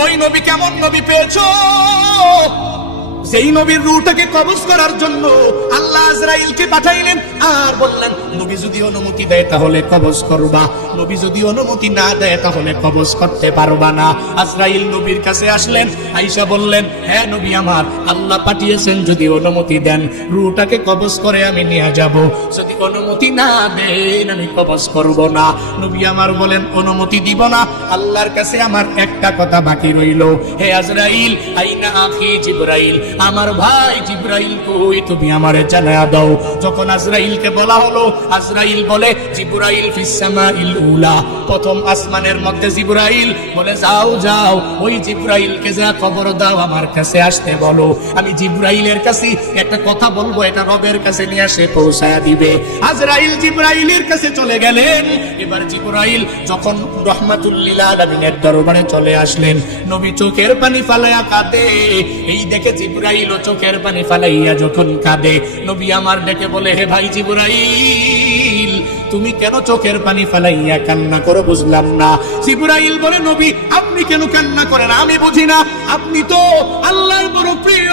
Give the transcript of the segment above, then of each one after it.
ওই নবী কেমন নবী পেয়েছো? সেই নবীর রূহটাকে কবজ করার জন্য আল্লাহ আজরাইলকে পাঠাইলেন আর বললেন, নবী যদি অনুমতি দেয় তাহলে কবজ করবা, নবী যদি অনুমতি না দেয় তাহলে কবজ করতে পারবা না। আজরাইল নবীর কাছে আসলেন, আয়েশা বললেন, হ্যাঁ নবী আমার, আল্লাহ পাঠিয়েছেন, যদি অনুমতি দেন রূহটাকে কবজ করে আমি নিয়ে যাব, যদি অনুমতি না দেন আমি কবজ করব না। নবী আমার বলেন, অনুমতি দিব না, আল্লাহর কাছে আমার একটা কথা বাকি রইল, হে আজরাইল, আইনা আখি জিবরাইল, আমার ভাই জিবরাইল কই, তুমি আমারে জানায়া দাও। যখন আজরাইলকে বলা হলো, আজরাইল বলে, জিবরাইল ফিস সামাইল উলা, প্রথম আসমানের মধ্যে জিবরাইল বলে, যাও যাও ওই জিবরাইলকে যা খবর দাও আমার কাছে আসতে বলো, আমি জিবরাইলের কাছে একটা কথা বলবো, এটা রবের কাছে নিয়ে আসে পৌঁছায়া দিবে। আজরাইল জিবরাইলের কাছে চলে গেলেন। এবার জিবরাইল যখন রহমাতুল লিল আলামিনের দরবারে চলে আসলেন, নবী চোখের পানি ফালাইয়া কাঁদে। এই দেখে জিবরাইল চোখের পানি ফালাইয়া যখন কাঁদে, নবী আমার ডেকে বলে, হে ভাই জিবরাইল, তুমি কেন চোখের পানি ফালাইয়া কান্না করো বুঝলাম না। জিবরাইল বলে, নবী আপনি কেন কান্না করেন আমি বুঝি না, আপনি তো আল্লাহর বড় প্রিয়,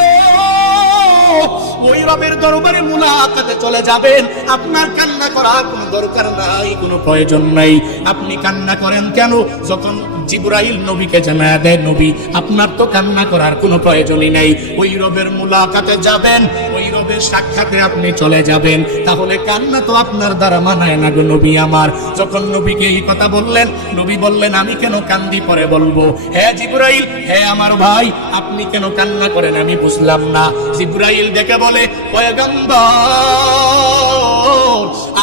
ওই রবের দরবারে মুলাকাতে চলে যাবেন, আপনার কান্না করার কোনো দরকার নাই, কোনো প্রয়োজন নাই, আপনি কান্না করেন কেন? যখন জিবরাইল নবীকে জানায়া দেয়, নবী আপনার তো কান্না করার কোনো প্রয়োজনই নাই, ওই রবের মুলাকাতে যাবেন, ওই রবের সাক্ষাতে আপনি চলে যাবেন, তাহলে কান্না তো আপনার দ্বারা মানায় না গো নবী আমার। যখন নবীকে এই কথা বললেন, নবী বললেন, আমি কেন কান্দি পরে বলবো। হ্যাঁ জিবরাইল, হ্যাঁ আমার ভাই, আপনি কেন কান্না করেন আমি বুঝলাম না। জিবরাইল ডেকে বলে, পয়গম্বর,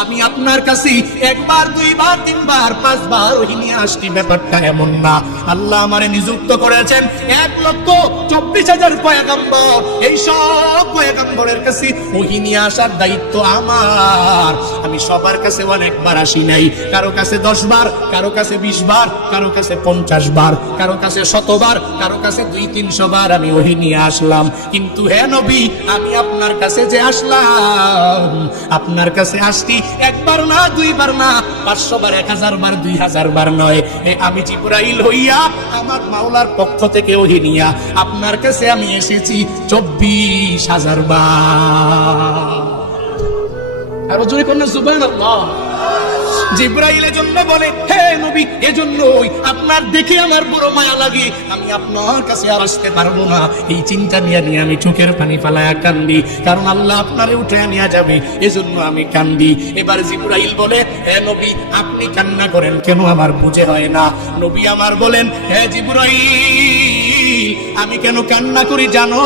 আমি আপনার কাছে একবার, দুইবার, তিনবার, পাঁচবার ওহী নিয়ে আসছি, ব্যাপারটা এমন না। আল্লাহ আমারে নিযুক্ত করেছেন 1,24,000 পয়গম্বর, এই সব পয়গম্বরের কাছে ওহী নিয়ে আসার দায়িত্ব আমার। আমি সবার কাছে অনেকবার আসি নাই, কারো কাছে 10 বার, কারো কাছে 20 বার, কারো কাছে 50 বার, কারো কাছে 100 বার, কারো কাছে 200-300 বার আমি ওহী নিয়ে আসলাম। কিন্তু হে নবী, আমি আপনার কাছে যে আসলাম, আপনার কাছে আসছি একবার না, দুইবার না, 500 বার, 1000 বার, 2000 বার নয়, আমি জিবরাইল হইয়া আমার মাওলার পক্ষ থেকে ওহী নিয়া আপনার কাছে আমি এসেছি 24,000 বার। আর জোরে কোন সুবহানাল্লাহ। জিবরাইলের জন্য বলে, হে নবী, এজন্যই আপনার দেখে আমার বড় মায়া লাগে, আমি আপনার কাছে আর আসতে পারবো না, এই চিন্তা নিয়ে আমি চোখের পানি ফালায়া কান্দি, কারণ আল্লাহ আপনারে উঠে নিয়ে যাবে, এজন্য আমি কান্দি। এবার জিবরাইল বলে, হে নবী আপনি কান্না করেন কেন আমার বুঝে হয় না। নবী আমার বলেন, হে জিবরাইল, আমি কেন কান্না করি জানো?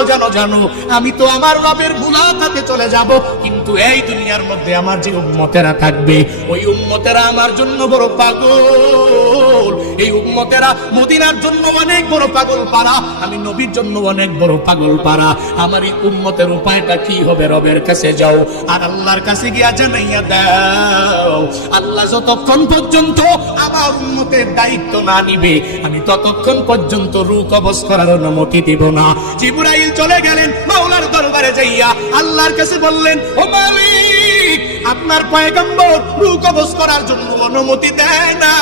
আমি তো আমার রবের মুলাকাতে চলে যাব, কিন্তু এই দুনিয়ার মধ্যে আমার যে উম্মতেরা থাকবে, ওই উম্মতেরা আমার জন্য বড় পাগল, এই উম্মতেরা মদিনার জন্য অনেক বড় পাগল পারা, আমি নবীর জন্য অনেক বড় পাগল পারা। আমার এই উম্মতের উপায়টা কি হবে? রবের কাছে যাও আর আল্লাহর কাছে গিয়া জানাইয়া দাও, আল্লাহ যতক্ষণ পর্যন্ত আমার উম্মতের দায়িত্ব না নিবে, আমি ততক্ষণ পর্যন্ত রূহ কবজ করার অনুমতি দিব না। জিবরাইল চলে গেলেন মাওলার দরবারে যাইয়া আল্লাহর কাছে বললেন, ও মালিক, আপনার পয়গম্বর রূহ কবজ করার জন্য অনুমতি দেয় না।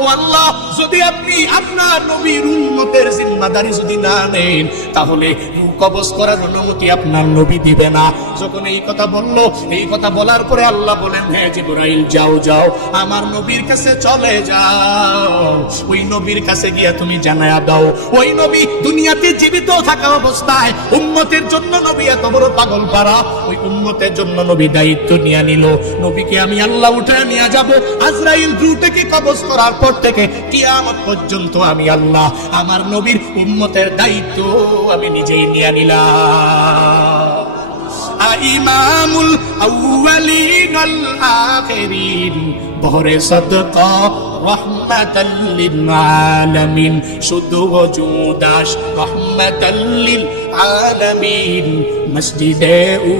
ও আল্লাহ, যদি আপনি আপনার নবীর উম্মতের জিম্মাদারি যদি না নেন, তাহলে রূহ কবজ করার অনুমতি আপনার নবী দিবে না। যখন এই কথা বলল, এই কথা বলার পরে আল্লাহ বলেন, হ্যাঁ জিবরাইল, যাও যাও আমার নবীর কাছে চলে যাও, ওই নবীর কাছে গিয়া তুমি জানায়া দাও, ওই নবী দুনিয়াতে জীবিত থাকা অবস্থায় উম্মতের জন্য নবী এত বড় পাগল পারা, ওই উম্মতের জন্য নবী দায়িত্ব নিয়ে নিল, নবীকে আমি আল্লাহ উঠে নিয়ে যাব। আজরাইল রূহটাকে কবজ করার পর থেকে কিয়ামত পর্যন্ত আমি আল্লাহ আমার নবীর উম্মতের দায়িত্ব আমি নিজেই নিয়ে নিলাম। ইমামুল আউয়ালিন ওয়াল আখিরিন, বহরে সাদকা রহমাতাল লিল আলামিন, শুধু ওজুদাস রহমাতাল লিল আলামিন, মসজিদে ও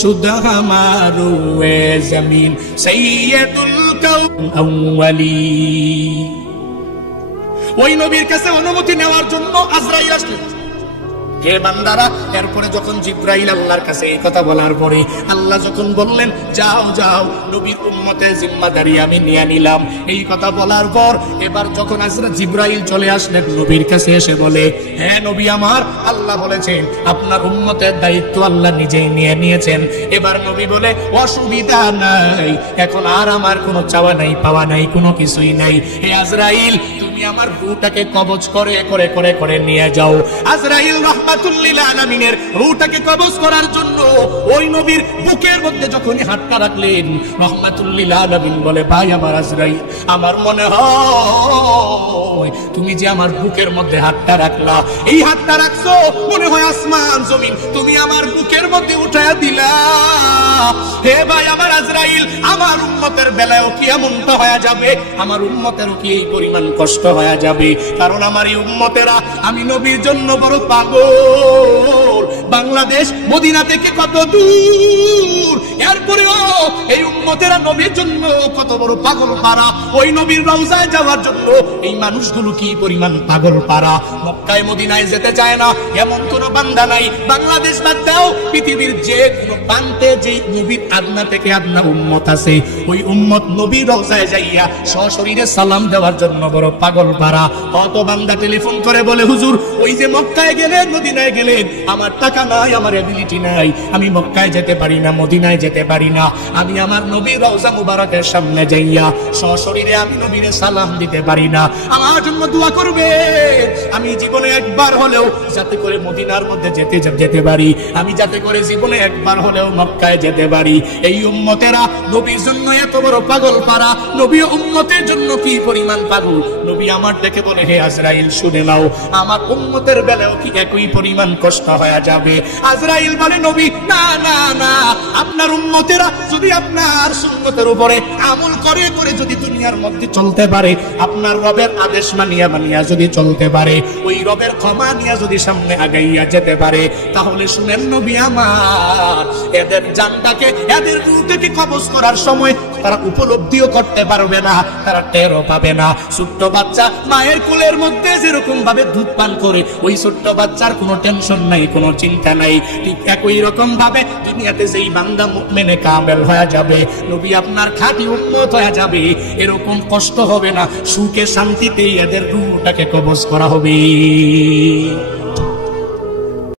শুধু হামারু এ জমিন, সাইয়্যিদুল কাউন আউয়ালি। ওই নবীর কাছে অনুমতি নেওয়ার জন্য আজরাইল আসলেন। হে বান্দারা, এরপরে যখন জিব্রাইল আল্লাহর কাছে এই কথা বলার পরে আল্লাহ যখন বললেন যাও যাও নবীর উম্মতের জিম্মাদারি আমি নিয়ে নিলাম, এই কথা বলার পর এবার যখন জিব্রাইল চলে আসলেন নবীর কাছে এসে বলে, হ্যাঁ নবী আমার, আল্লাহ বলেছেন আপনার উম্মতের দায়িত্ব আল্লাহ নিজেই নিয়ে নিয়েছেন। এবার নবী বলে, অসুবিধা নাই, এখন আর আমার কোনো চাওয়া নাই পাওয়া নাই, কোনো কিছুই নাই। হে আজরাইল, তুমি আমার রূহটাকে কবজ করে করে করে করে নিয়ে যাও। আজরাইল রাহমাতুল লিল আলামিনের রূহটাকে কবজ করার জন্য ওই নবীর বুকের মধ্যে যখনই হাতটা রাখলেন, রাহমাতুল লিল আলামিন বলে, ভাই আমার আজরাইল, আমার মনে হয় তুমি যে আমার বুকের মধ্যে হাতটা রাখলা, এই হাতটা রাখছো মনে হয় আসমান জমিন তুমি আমার বুকের মধ্যে উঠায়া দিলা। হে ভাই আমার আজরাইল, আমার উম্মতের বেলায়ও কি এমনটা হয়ে যাবে? আমার উম্মতেরও কি এই পরিমাণ কষ্ট হয়ে যাবে? কারণ আমার এই উম্মতেরা আমি নবীর জন্য বড় পাগল। বাংলাদেশ মদিনা থেকে কত দূর, এরপরেও এই উম্মতেরা নবীর জন্য কত বড় পাগল পারা। ওই নবীর রওজায় যাওয়ার জন্য এই মানুষগুলো কি পরিমাণ পাগল পারা। মক্কায় মদিনায় যেতে চায় না এমন কোন বান্দা নাই। বাংলাদেশ বাদ দাও, পৃথিবীর যে কোনো প্রান্তে যে নবীর আদনা থেকে আদনা উম্মত আছে, ওই উম্মত নবীর রওজায় যাইয়া সশরীরে সালাম দেওয়ার জন্য বড় পাগল পারা। কত বান্দা টেলিফোন করে বলে, হুজুর ওই যে মক্কায় গেলেন মদিনায় গেলেন, আমার টাকা নাই, আমার এবিলিটি নাই, আমি মক্কায় যেতে পারি না, মদিনায় যেতে পারি না, আমি আমার নবীর রওজা মুবারকের সামনে যাইয়া সশরীরে আমি নবীরে সালাম দিতে পারি না, আমার জন্য দোয়া করবে। আমি জীবনে একবার হলেও যাতে করে মদিনার মধ্যে যেতে পারি, আমি যাতে করে জীবনে একবার হলেও মক্কায় যেতে পারি। এই উম্মতেরা নবীর জন্য এত বড় পাগল পারা। নবী উম্মতের জন্য কি পরিমাণ পাগল। নবী আমার দেখে বলে, হে আজরাইল শুনে নাও, আমার উম্মতের বেলাও কি একই পরিমাণ কষ্ট হয়ে যাবে? আজরাইল বলে, নবী না না না, আপনার উম্মতেরা যদি আপনার সুন্নতের উপরে আমল করে করে যদি দুনিয়ার মধ্যে চলতে পারে, আপনার রবের আদেশ মানিয়া মানিয়া যদি চলতে পারে, ওই রবের ক্ষমা নিয়ে যদি সামনে আগাইয়া যেতে পারে, তাহলে শুনেন নবী আমার, এদের জানটাকে এদের রূহটাকে কবজ করার সময় তারা উপলব্ধিও করতে পারবে না, তারা টেরও পাবে না। ছোট্ট বাচ্চা মায়ের কোলের মধ্যে যেরকম ভাবে দুধ পান করে, ওই ছোট্ট বাচ্চার কোনো টেনশন নাই, কোনো চিন্তা নাই, ঠিক একই রকম ভাবে দুনিয়াতে যেই বান্দা মুমিনে কামেল হয়ে যাবে, নবী আপনার খাঁটি উম্মত হয়ে যাবে, এরকম কষ্ট হবে না, সুখে শান্তিতে এদের রূহটাকে কবজ করা হবে।